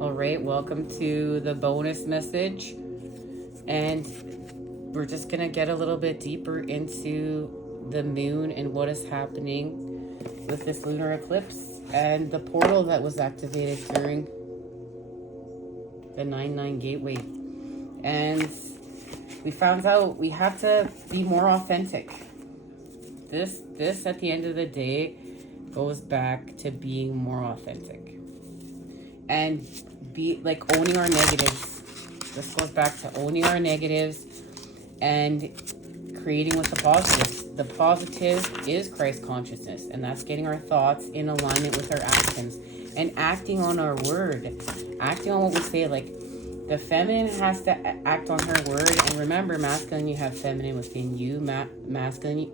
All right, welcome to the bonus message. And we're just going to get a little bit deeper into the moon and what is happening with this lunar eclipse and the portal that was activated during the 9/9 gateway. And we found out we have to be more authentic. This at the end of the day goes back to being more authentic and be like owning our negatives. This goes back to owning our negatives and creating with the positives. The positive is Christ consciousness, and that's getting our thoughts in alignment with our actions and acting on our word, acting on what we say. Like the feminine has to act on her word, and remember, masculine, you have feminine within you. Masculine,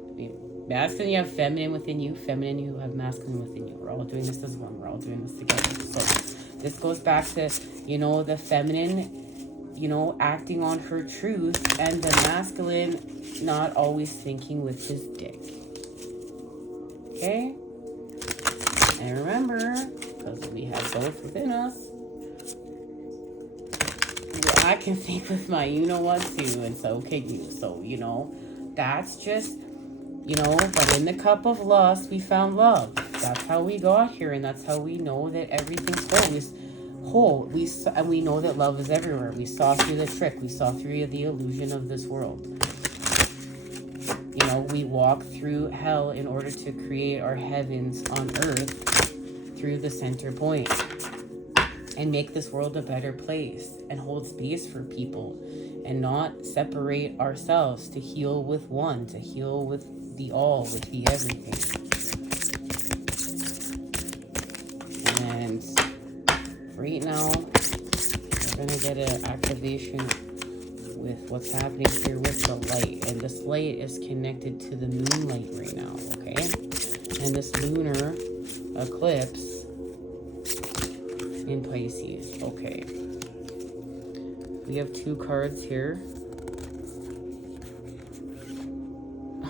you have feminine within you. Feminine, you have masculine within you. We're all doing this as one. We're all doing this together. So this goes back to, the feminine, acting on her truth, and the masculine not always thinking with his dick. Okay? And remember, because we have both within us, I can think with my you-know-what too, and so can you. So, that's just, but in the cup of lust, we found love. That's how we got here, and that's how we know that everything's whole. We know that love is everywhere. We saw through the trick. We saw through the illusion of this world. We walk through hell in order to create our heavens on earth through the center point and make this world a better place and hold space for people and not separate ourselves, to heal with one, to heal with the all, with the everything. And right now, we're going to get an activation with what's happening here with the light. And this light is connected to the moonlight right now, okay? And this lunar eclipse in Pisces, okay. We have 2 cards here.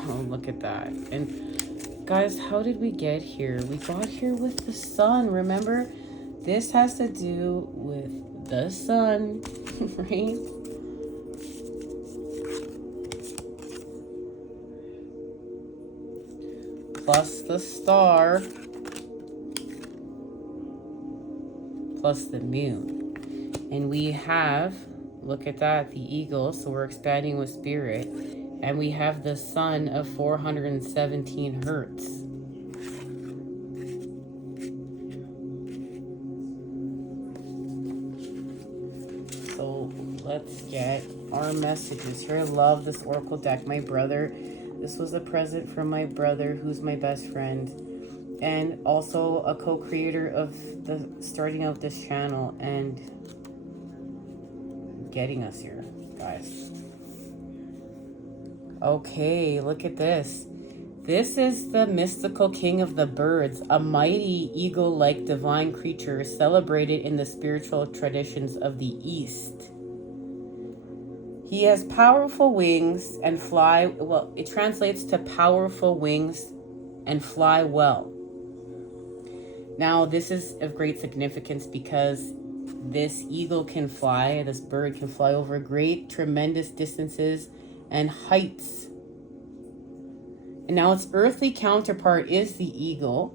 Oh, look at that. And guys, how did we get here? We got here with the sun, remember? This has to do with the sun, right? Plus the star, plus the moon. And we have, look at that, the eagle, so we're expanding with spirit. And we have the sun of 417 hertz. So let's get our messages here. I love this oracle deck. My brother, this was a present from my brother, who's my best friend, and also a co-creator of the starting out this channel and getting us here, guys. Okay, look at this. This is the mystical king of the birds, a mighty eagle-like divine creature celebrated in the spiritual traditions of the East. He has powerful wings and fly, well, it translates to powerful wings and fly well. Now, this is of great significance because this eagle can fly, this bird can fly over great, tremendous distances and heights. And now its earthly counterpart is the eagle.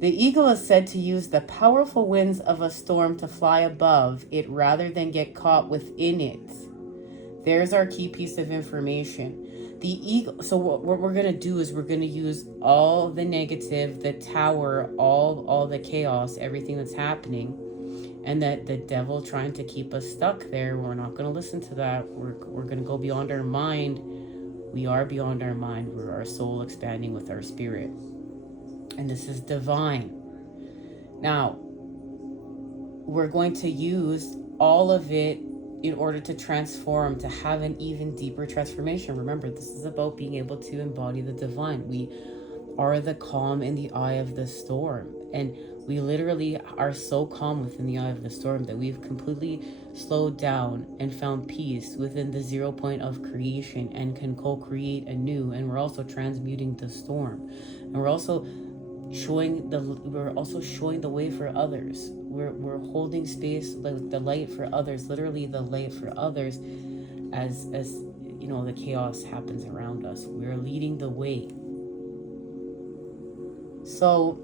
The eagle is said to use the powerful winds of a storm to fly above it rather than get caught within it. There's our key piece of information. The eagle, so what we're going to do is we're going to use all the negative, the tower, all the chaos, everything that's happening, and that the devil trying to keep us stuck there. We're not going to listen to that. We're going to go beyond our mind. We are beyond our mind. We're our soul expanding with our spirit. And this is divine. Now, we're going to use all of it in order to transform, to have an even deeper transformation. Remember, this is about being able to embody the divine. We are the calm in the eye of the storm. And we literally are so calm within the eye of the storm that we've completely slowed down and found peace within the 0 point of creation and can co-create anew. And we're also transmuting the storm. And we're also we're also showing the way for others. We're holding space, like the light for others, literally the light for others, as you know, the chaos happens around us. We're leading the way. So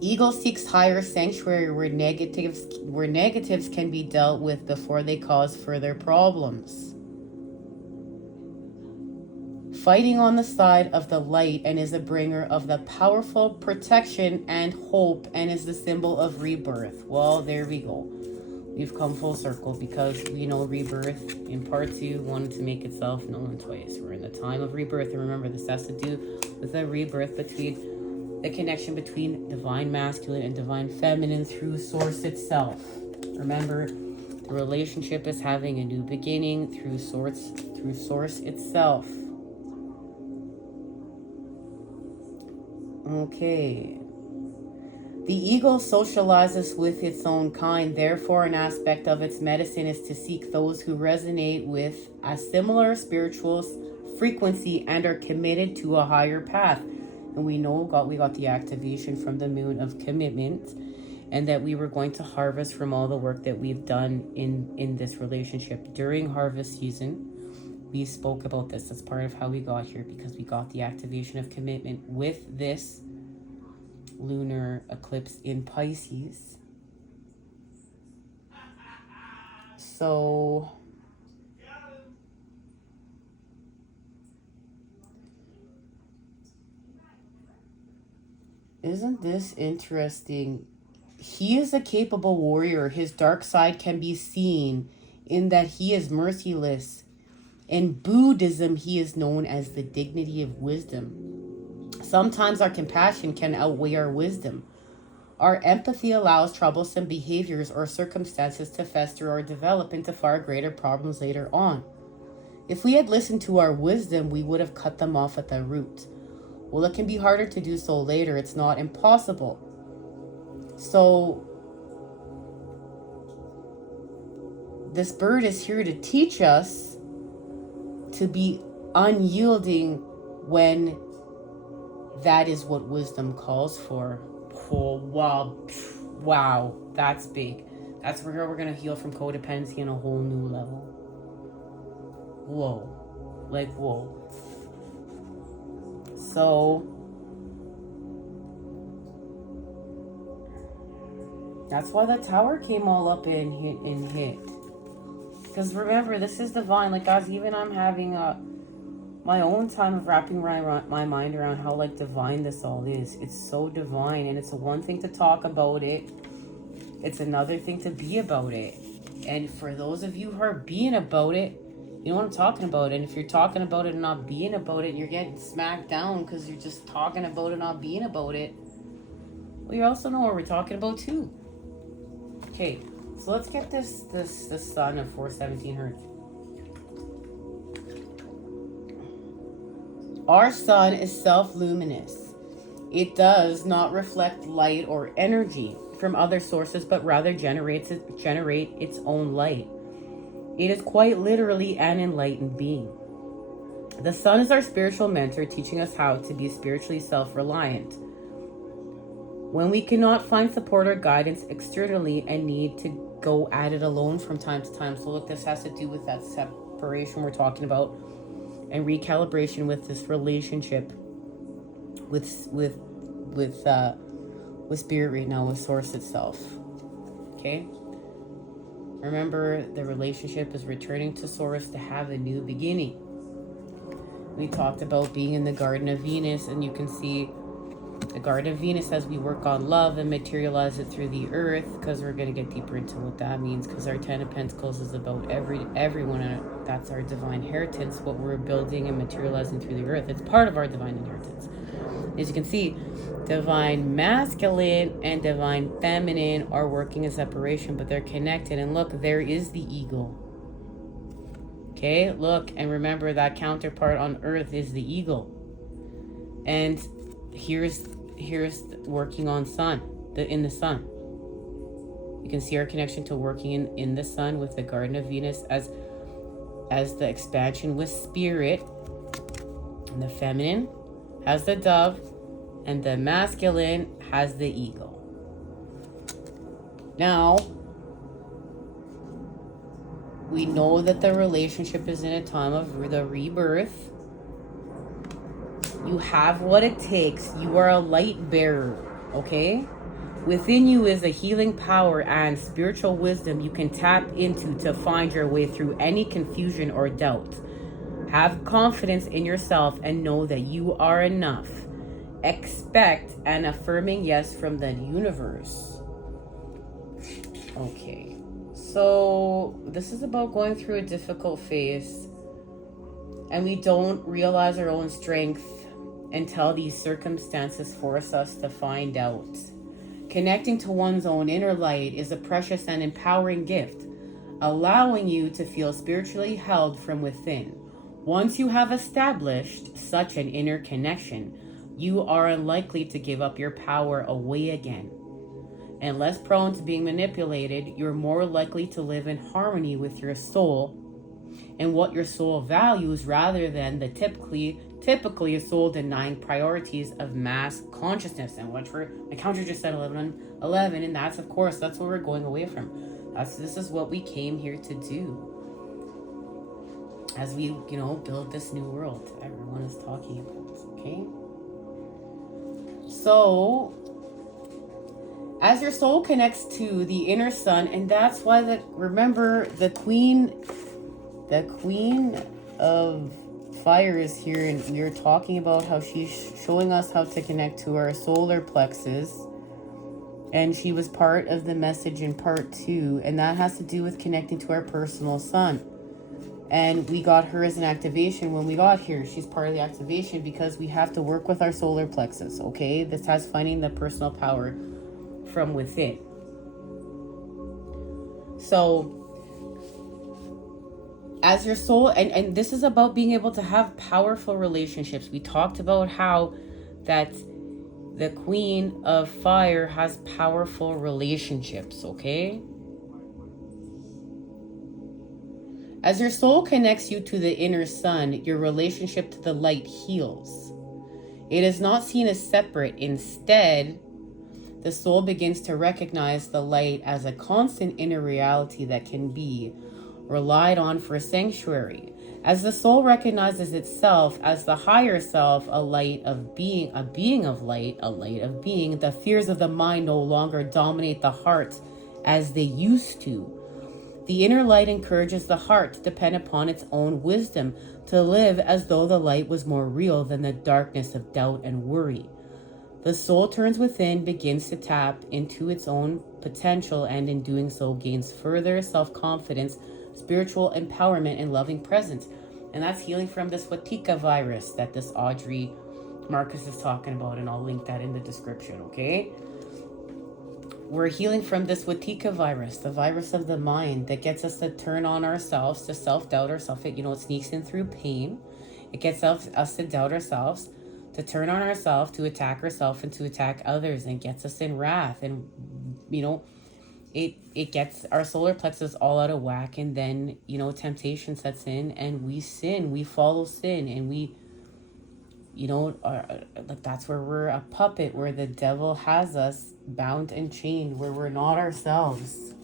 ego seeks higher sanctuary where negatives can be dealt with before they cause further problems. Fighting on the side of the light, and is a bringer of the powerful protection and hope, and is the symbol of rebirth. Well, there we go. We've come full circle, because we know rebirth in part 2 wanted to make itself known twice. We're in the time of rebirth, and remember, this has to do with the rebirth between the connection between divine masculine and divine feminine through source itself. Remember, the relationship is having a new beginning through source itself. Okay. The ego socializes with its own kind. Therefore, an aspect of its medicine is to seek those who resonate with a similar spiritual frequency and are committed to a higher path. And we know we got the activation from the moon of commitment, and that we were going to harvest from all the work that we've done in this relationship. During harvest season, we spoke about this as part of how we got here, because we got the activation of commitment with this lunar eclipse in Pisces. So isn't this interesting? He is a capable warrior. His dark side can be seen in that he is merciless. In Buddhism, he is known as the dignity of wisdom. Sometimes our compassion can outweigh our wisdom. Our empathy allows troublesome behaviors or circumstances to fester or develop into far greater problems later on. If we had listened to our wisdom, we would have cut them off at the root. Well, it can be harder to do so later. It's not impossible. So this bird is here to teach us to be unyielding when that is what wisdom calls for. Oh, wow, that's big. That's where we're going to heal from codependency on a whole new level. Whoa. Like, whoa. So that's why the tower came all up and hit. Because remember, this is divine. Like, guys, even I'm having my own time of wrapping my mind around how, like, divine this all is. It's so divine. And it's one thing to talk about it. It's another thing to be about it. And for those of you who are being about it, you know what I'm talking about. And if you're talking about it and not being about it, you're getting smacked down because you're just talking about it, not being about it. Well, you also know what we're talking about, too. Okay. So let's get this sun of 417 hertz. Our sun is self-luminous. It does not reflect light or energy from other sources, but rather generate its own light. It is quite literally an enlightened being. The sun is our spiritual mentor, teaching us how to be spiritually self-reliant. When we cannot find support or guidance externally and need to go at it alone from time to time. So look, this has to do with that separation we're talking about, and recalibration with this relationship with spirit right now, with source itself. Okay? Remember, the relationship is returning to source to have a new beginning. We talked about being in the Garden of Venus, and you can see the Garden of Venus as we work on love and materialize it through the earth, because we're going to get deeper into what that means, because our 10 of Pentacles is about everyone, and that's our divine inheritance, what we're building and materializing through the earth. It's part of our divine inheritance. As you can see, divine masculine and divine feminine are working in separation, but they're connected. And look, there is the eagle. Okay, look, and remember that counterpart on earth is the eagle. And here's working on in the sun. You can see our connection to working in the sun with the Garden of Venus as the expansion with spirit, and the feminine has the dove, and the masculine has the ego. Now, we know that the relationship is in a time of the rebirth. You have what it takes. You are a light bearer, okay? Within you is a healing power and spiritual wisdom you can tap into to find your way through any confusion or doubt. Have confidence in yourself and know that you are enough. Expect an affirming yes from the universe. Okay, so this is about going through a difficult phase, and we don't realize our own strength until these circumstances force us to find out. Connecting to one's own inner light is a precious and empowering gift, allowing you to feel spiritually held from within. Once you have established such an inner connection, you are unlikely to give up your power away again. And less prone to being manipulated, you're more likely to live in harmony with your soul and what your soul values rather than the typically soul denying priorities of mass consciousness, and what my counter just said 11, and that's, of course, that's what we're going away from. This is what we came here to do as we build this new world everyone is talking about. Okay, so as your soul connects to the inner sun, and that's why remember the queen of fire is here, and we are talking about how she's showing us how to connect to our solar plexus, and she was part of the message in part 2, and that has to do with connecting to our personal sun. And we got her as an activation when we got here. She's part of the activation because we have to work with our solar plexus, okay? This has finding the personal power from within. So as your soul, and this is about being able to have powerful relationships. We talked about how that the queen of fire has powerful relationships, okay? As your soul connects you to the inner sun, your relationship to the light heals. It is not seen as separate. Instead, the soul begins to recognize the light as a constant inner reality that can be relied on for sanctuary. As the soul recognizes itself as the higher self, a light of being, a being of light, a light of being, the fears of the mind no longer dominate the heart as they used to. The inner light encourages the heart to depend upon its own wisdom, to live as though the light was more real than the darkness of doubt and worry. The soul turns within, begins to tap into its own potential, and in doing so gains further self-confidence, spiritual empowerment, and loving presence. And that's healing from this Watika virus that this Audrey Marcus is talking about, and I'll link that in the description, okay? We're healing from this Watika virus, the virus of the mind that gets us to turn on ourselves, to self-doubt ourselves. It sneaks in through pain. It gets us to doubt ourselves, to turn on ourselves, to attack ourselves, and to attack others, and gets us in wrath. And, it gets our solar plexus all out of whack, and then, temptation sets in, and we sin, we follow sin, and we, that's where we're a puppet, where the devil has us bound and chained, where we're not ourselves.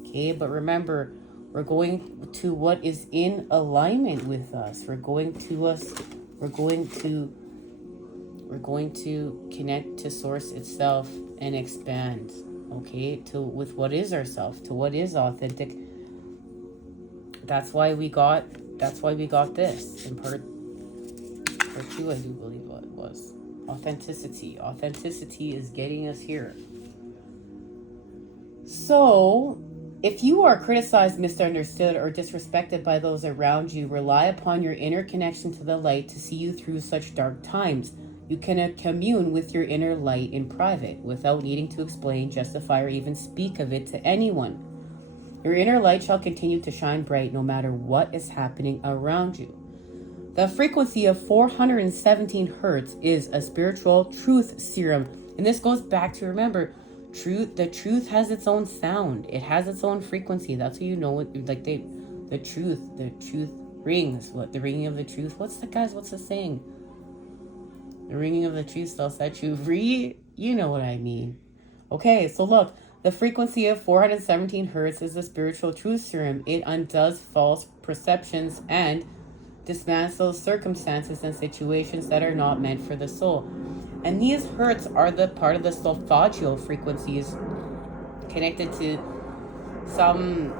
Okay, but remember, we're going to what is in alignment with us. We're going to connect to source itself and expand, okay, with what is ourself, to what is authentic. That's why we got this in part 2, I do believe it was. Authenticity. Authenticity is getting us here. So, if you are criticized, misunderstood, or disrespected by those around you, rely upon your inner connection to the light to see you through such dark times. You can commune with your inner light in private without needing to explain, justify, or even speak of it to anyone. Your inner light shall continue to shine bright no matter what is happening around you. The frequency of 417 hertz is a spiritual truth serum. And this goes back to, remember, the truth has its own sound. It has its own frequency. That's how you know it. Like the truth rings. What, the ringing of the truth? What's the saying? The ringing of the truth shall set you free. You know what I mean. Okay, so look. The frequency of 417 hertz is the spiritual truth serum. It undoes false perceptions and dismantles circumstances and situations that are not meant for the soul. And these hertz are the part of the solfeggio frequencies connected to some...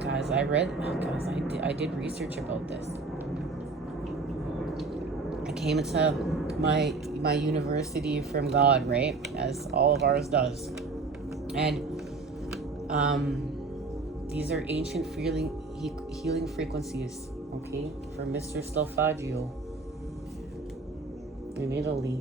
Guys, I did research about this. I came into my university from God, right? As all of ours does. And these are ancient healing frequencies, okay, for Mr. Solfeggio in Italy.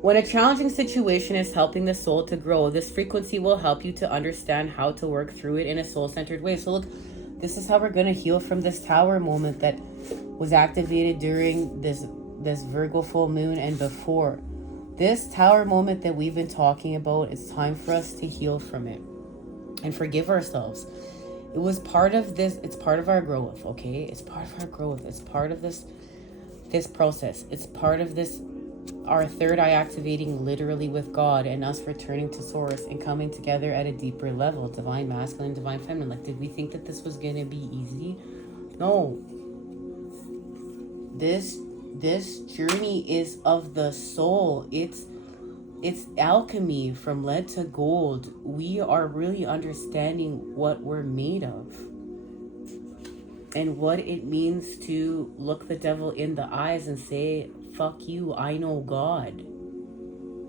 When a challenging situation is helping the soul to grow, this frequency will help you to understand how to work through it in a soul-centered way. So look, this is how we're going to heal from this tower moment that was activated during this Virgo full moon and before. This tower moment that we've been talking about, it's time for us to heal from it and forgive ourselves. It was part of this. It's part of our growth, okay? It's part of our growth. It's part of this process. It's part of this, our third eye activating literally with God and us returning to source and coming together at a deeper level. Divine masculine, divine feminine. Like, did we think that this was going to be easy? No. This journey is of the soul. It's alchemy from lead to gold. We are really understanding what we're made of and what it means to look the devil in the eyes and say, fuck you, I know God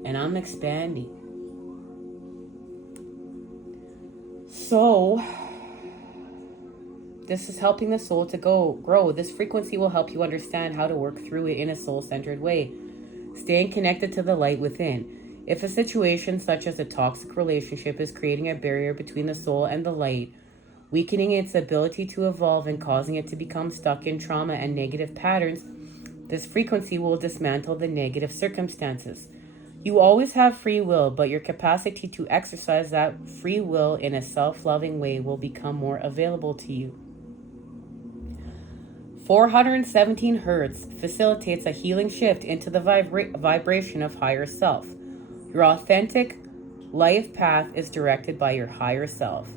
and I'm expanding. So this is helping the soul to grow. This frequency will help you understand how to work through it in a soul-centered way, staying connected to the light within. If a situation such as a toxic relationship is creating a barrier between the soul and the light, weakening its ability to evolve and causing it to become stuck in trauma and negative patterns, this frequency will dismantle the negative circumstances. You always have free will, but your capacity to exercise that free will in a self-loving way will become more available to you. 417 hertz facilitates a healing shift into the vibration of higher self. Your authentic life path is directed by your higher self.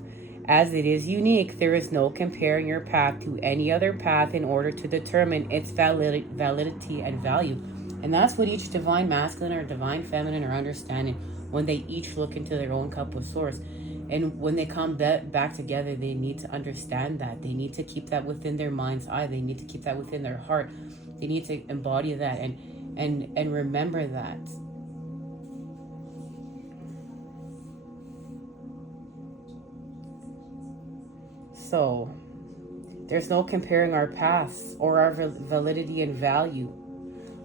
As it is unique, there is no comparing your path to any other path in order to determine its validity and value. And that's what each divine masculine or divine feminine are understanding when they each look into their own cup of source. And when they come back together, they need to understand that. They need to keep that within their mind's eye. They need to keep that within their heart. They need to embody that and remember that. So, there's no comparing our paths or our validity and value.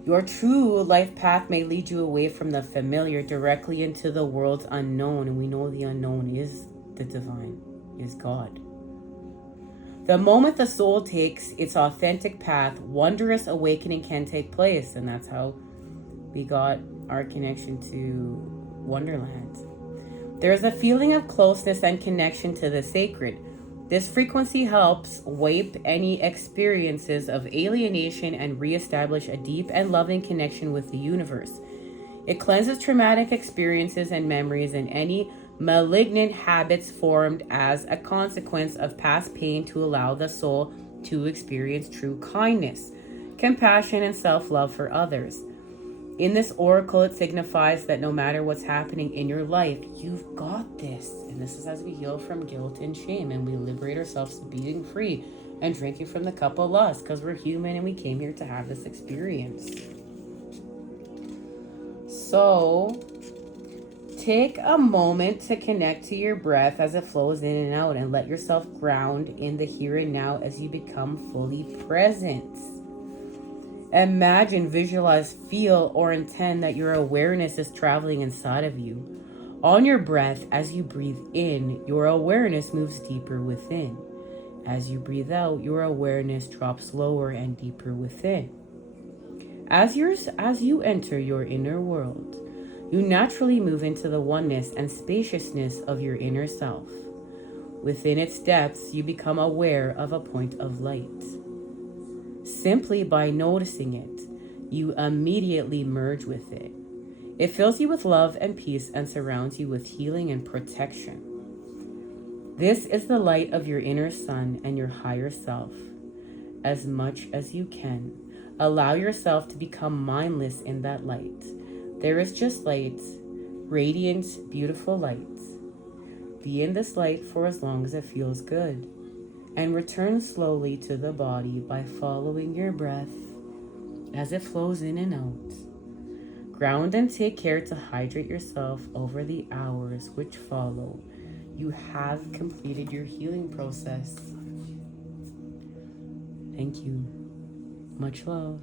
Your true life path may lead you away from the familiar directly into the world's unknown. And we know the unknown is the divine, is God. The moment the soul takes its authentic path, wondrous awakening can take place. And that's how we got our connection to Wonderland. There's a feeling of closeness and connection to the sacred. This frequency helps wipe any experiences of alienation and reestablish a deep and loving connection with the universe. It cleanses traumatic experiences and memories and any malignant habits formed as a consequence of past pain to allow the soul to experience true kindness, compassion, and self-love for others. In this oracle, it signifies that no matter what's happening in your life, you've got this. And this is as we heal from guilt and shame and we liberate ourselves to being free and drinking from the cup of lust because we're human and we came here to have this experience. So, take a moment to connect to your breath as it flows in and out and let yourself ground in the here and now as you become fully present. Imagine, visualize, feel, or intend that your awareness is traveling inside of you. On your breath, as you breathe in, your awareness moves deeper within. As you breathe out, your awareness drops lower and deeper within. As you enter your inner world, you naturally move into the oneness and spaciousness of your inner self. Within its depths, you become aware of a point of light. Simply by noticing it, You immediately merge with it. It fills you with love and peace and surrounds you with healing and protection. This is the light of your inner sun and your higher self. As much as you can, allow yourself to become mindless in that light. There is just light, radiant, beautiful light. Be in this light for as long as it feels good, and return slowly to the body by following your breath as it flows in and out. Ground and take care to hydrate yourself over the hours which follow. You have completed your healing process. Thank you. Much love.